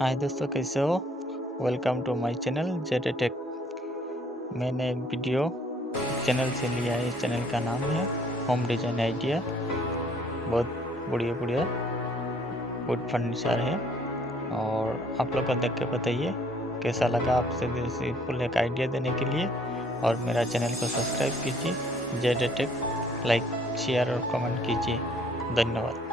हाय दोस्तों, कैसे हो। Welcome to my channel Z tech. मैंने एक वीडियो चैनल से लिया है। इस चैनल का नाम है होम डिजाइन आइडिया। बहुत बढ़िया बढ़िया वुड फर्नीचर है और आप लोग को देख के बताइए कैसा लगा। आपसे सिंपल एक आइडिया देने के लिए और मेरा चैनल को सब्सक्राइब कीजिए। जेड टेक लाइक शेयर और कमेंट कीजिए। धन्यवाद।